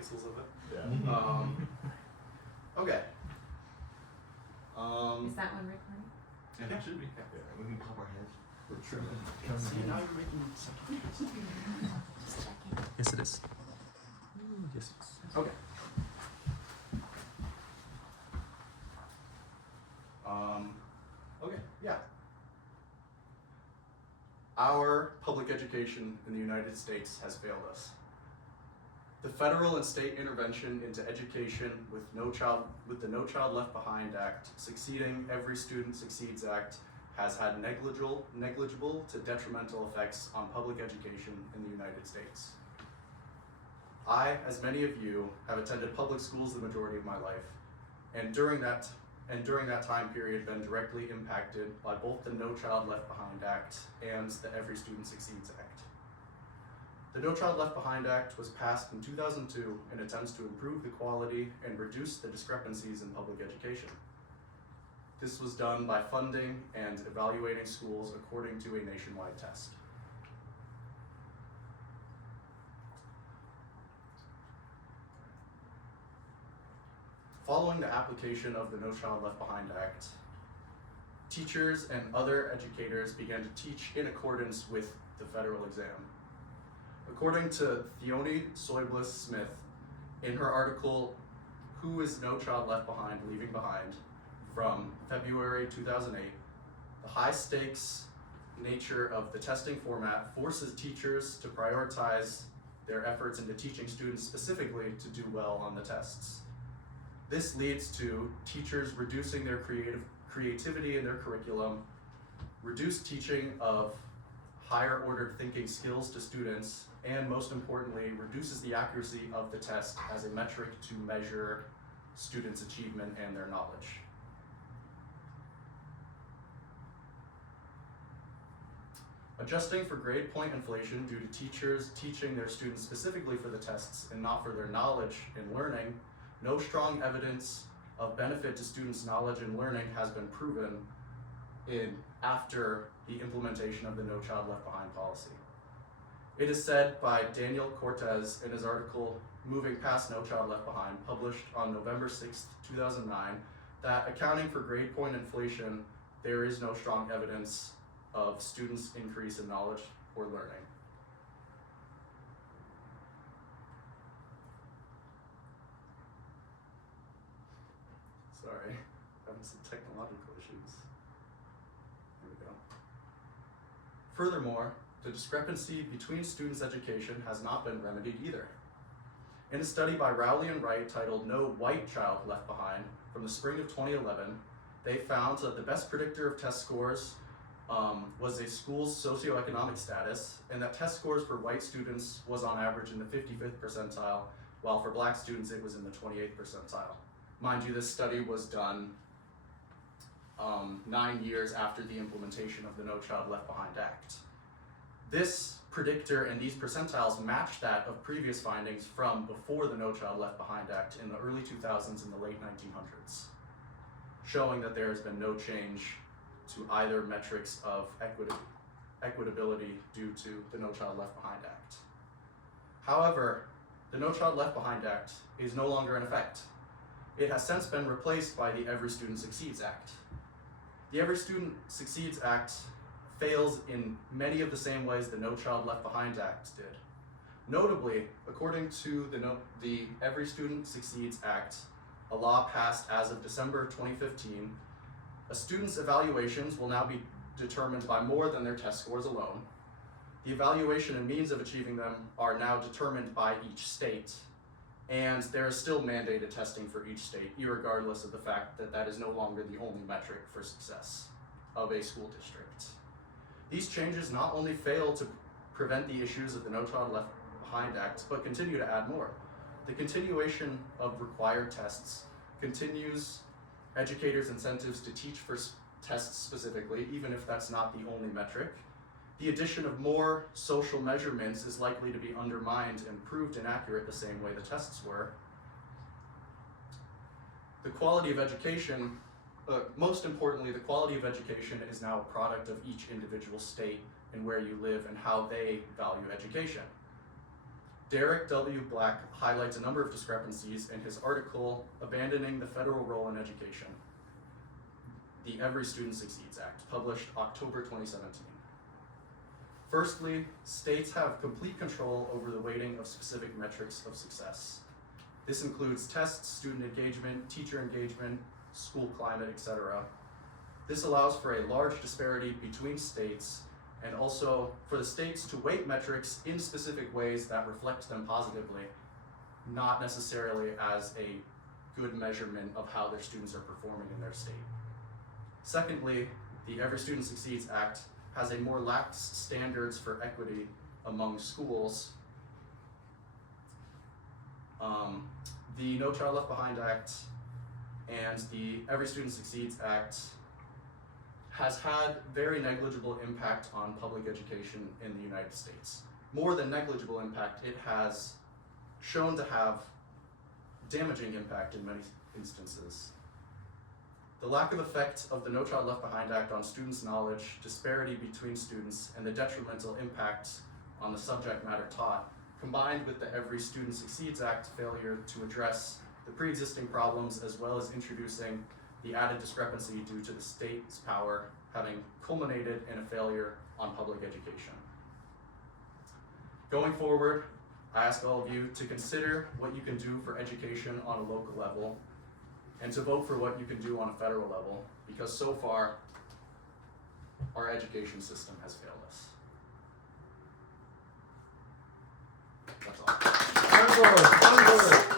pixels of it. Yeah. Okay. Is that one recording? Yeah, it should be. Yeah, we can pop our heads. We're trimming. See, now you're making something. Just checking. Yes, it is. Yes. Okay. Okay, yeah. Our public education in the United States has failed us. The federal and state intervention into education with the No Child Left Behind Act succeeding Every Student Succeeds Act has had negligible to detrimental effects on public education in the United States. I, as many of you, have attended public schools the majority of my life, and during that time period been directly impacted by both the No Child Left Behind Act and the Every Student Succeeds Act. The No Child Left Behind Act was passed in 2002 and attempts to improve the quality and reduce the discrepancies in public education. This was done by funding and evaluating schools according to a nationwide test. Following the application of the No Child Left Behind Act, teachers and other educators began to teach in accordance with the federal exam. According to Theoni Soiblis-Smith, in her article, Who is No Child Left Behind, Leaving Behind, from February 2008, the high stakes nature of the testing format forces teachers to prioritize their efforts into teaching students specifically to do well on the tests. This leads to teachers reducing their creativity in their curriculum, reduced teaching of higher ordered thinking skills to students, and most importantly, reduces the accuracy of the test as a metric to measure students' achievement and their knowledge. Adjusting for grade point inflation due to teachers teaching their students specifically for the tests and not for their knowledge and learning, no strong evidence of benefit to students' knowledge and learning has been proven after the implementation of the No Child Left Behind policy. It is said by Daniel Cortez in his article, Moving Past No Child Left Behind, published on November 6, 2009, that accounting for grade point inflation, there is no strong evidence of students' increase in knowledge or learning. Sorry, having some technological issues. Here we go. Furthermore, the discrepancy between students' education has not been remedied either. In a study by Rowley and Wright titled No White Child Left Behind from the spring of 2011, they found that the best predictor of test scores was a school's socioeconomic status, and that test scores for white students was on average in the 55th percentile, while for black students it was in the 28th percentile. Mind you, this study was done 9 years after the implementation of the No Child Left Behind Act. This predictor and these percentiles match that of previous findings from before the No Child Left Behind Act in the early 2000s and the late 1900s, showing that there has been no change to either metrics of equitability due to the No Child Left Behind Act. However, the No Child Left Behind Act is no longer in effect. It has since been replaced by the Every Student Succeeds Act. The Every Student Succeeds Act fails in many of the same ways the No Child Left Behind Act did. Notably, according to the Every Student Succeeds Act, a law passed as of December 2015, a student's evaluations will now be determined by more than their test scores alone. The evaluation and means of achieving them are now determined by each state, and there is still mandated testing for each state, irregardless of the fact that that is no longer the only metric for success of a school district. These changes not only fail to prevent the issues of the No Child Left Behind Act, but continue to add more. The continuation of required tests continues educators' incentives to teach for tests specifically, even if that's not the only metric. The addition of more social measurements is likely to be undermined and proved inaccurate the same way the tests were. The quality of education, most importantly, the quality of education is now a product of each individual state and where you live and how they value education. Derek W. Black highlights a number of discrepancies in his article, Abandoning the Federal Role in Education, the Every Student Succeeds Act, published October 2017. Firstly, states have complete control over the weighting of specific metrics of success. This includes tests, student engagement, teacher engagement, school climate, etc. This allows for a large disparity between states and also for the states to weight metrics in specific ways that reflect them positively, not necessarily as a good measurement of how their students are performing in their state. Secondly, the Every Student Succeeds Act has a more lax standards for equity among schools. The No Child Left Behind Act and the Every Student Succeeds Act has had very negligible impact on public education in the United States. More than negligible impact, it has shown to have damaging impact in many instances. The lack of effect of the No Child Left Behind Act on students' knowledge, disparity between students, and the detrimental impact on the subject matter taught, combined with the Every Student Succeeds Act failure to address the pre-existing problems as well as introducing the added discrepancy due to the state's power having culminated in a failure on public education. Going forward, I ask all of you to consider what you can do for education on a local level and to vote for what you can do on a federal level, because so far, our education system has failed us. That's all. Onward, onward.